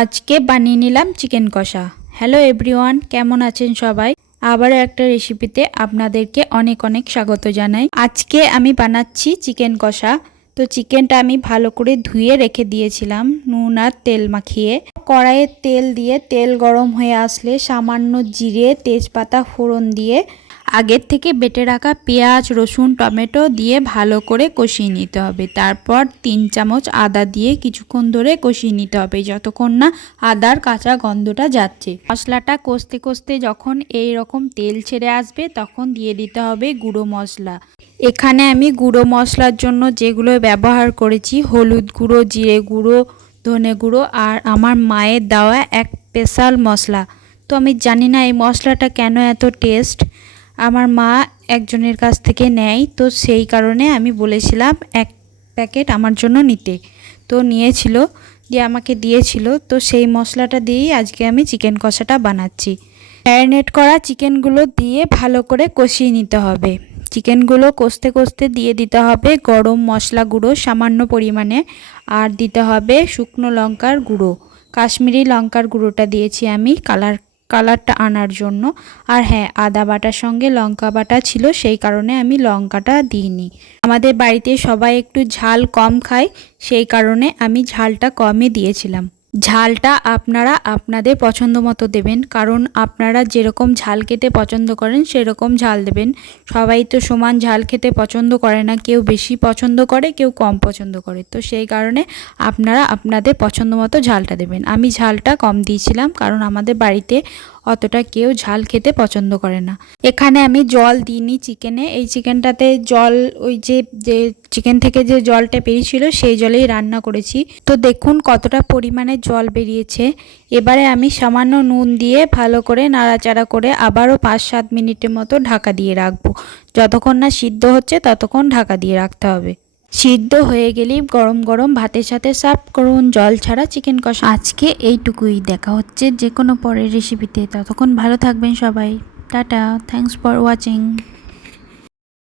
আজকে বানিয়ে নিলাম চিকেন কষা। হ্যালো এভরিওয়ান কেমন আছেন সবাই? আবারও একটা রেসিপিতে আপনাদেরকে অনেক অনেক স্বাগত জানাই। আজকে আমি বানাচ্ছি চিকেন কষা। তো চিকেনটা আমি ভালো করে ধুয়ে রেখে দিয়েছিলাম নুন আর তেল মাখিয়ে। কড়াইয়ে তেল দিয়ে তেল গরম হয়ে আসলে সামান্য জিরে, তেজপাতা, ফোড়ন দিয়ে আগের থেকে বেটে রাখা পেঁয়াজ, রসুন, টমেটো দিয়ে ভালো করে কষিয়ে নিতে হবে। তারপর তিন চামচ আদা দিয়ে কিছুক্ষণ ধরে কষিয়ে নিতে হবে, যতক্ষণ না আদার কাঁচা গন্ধটা যাচ্ছে। মশলাটা কষতে কষতে যখন এই রকম তেল ছেড়ে আসবে, তখন দিয়ে দিতে হবে গুঁড়ো মশলা। এখানে আমি গুঁড়ো মশলার জন্য যেগুলো ব্যবহার করেছি, হলুদ গুঁড়ো, জিরে গুঁড়ো, ধনে গুঁড়ো আর আমার মায়ের দেওয়া এক স্পেশাল মশলা। তো আমি জানি না এই মশলাটা কেন এত টেস্ট। আমার মা একজনের কাছ থেকে নেয়, তো সেই কারণে আমি বলেছিলাম এক প্যাকেট আমার জন্য নিতে। তো নিয়েছিল, দিয়ে আমাকে দিয়েছিল, তো সেই মশলাটা দিয়েই আজকে আমি চিকেন কষাটা বানাচ্ছি। ম্যারিনেট করা চিকেনগুলো দিয়ে ভালো করে কষিয়ে নিতে হবে। চিকেনগুলো কষতে কষতে দিয়ে দিতে হবে গরম মশলা গুঁড়ো সামান্য পরিমাণে, আর দিতে হবে শুকনো লঙ্কার গুঁড়ো। কাশ্মীরি লঙ্কার গুঁড়োটা দিয়েছি আমি কালার কালারটা আনার জন্য। আর হ্যাঁ আদা বাটার সঙ্গে লঙ্কা বাটা ছিল, সেই কারণে আমি লঙ্কাটা দিইনি। আমাদের বাড়িতে সবাই একটু ঝাল কম খায়, সেই কারণে আমি ঝালটা কমই দিয়েছিলাম। ঝালটা আপনারা আপনাদের পছন্দ মতো দেবেন। কারণ আপনারা যেরকম ঝাল খেতে পছন্দ করেন, সেরকম ঝাল দেবেন। সবাই তো সমান ঝাল খেতে পছন্দ করে না। কেউ বেশি পছন্দ করে, কেউ কম পছন্দ করে। তো সেই কারণে আপনারা আপনাদের পছন্দ মতো ঝালটা দেবেন। আমি ঝালটা কম দিয়েছিলাম, কারণ আমাদের বাড়িতে অতটা কেউ ঝাল খেতে পছন্দ করে না। এখানে আমি জল দিইনি চিকেনে। এই চিকেনটাতে জল, ওই যে যে চিকেন থেকে যে জলটা বেরিয়েছিল সেই জলেই রান্না করেছি। তো দেখুন কতটা পরিমাণে জল বেরিয়েছে। এবারে আমি সামান্য নুন দিয়ে ভালো করে নাড়াচাড়া করে আবারও পাঁচ সাত মিনিটের মতো ঢাকা দিয়ে রাখব। যতক্ষণ না সিদ্ধ হচ্ছে ততক্ষণ ঢাকা দিয়ে রাখতে হবে। সিদ্ধ হয়ে গেলেই গরম গরম ভাতের সাথে সার্ভ করুন। জল ছাড়া চিকেন কষা। আজকে এইটুকুই। দেখা হচ্ছে যে কোনো পরের রেসিপিতে ততক্ষণ ভালো থাকবেন সবাই। টাটা। Thanks for watching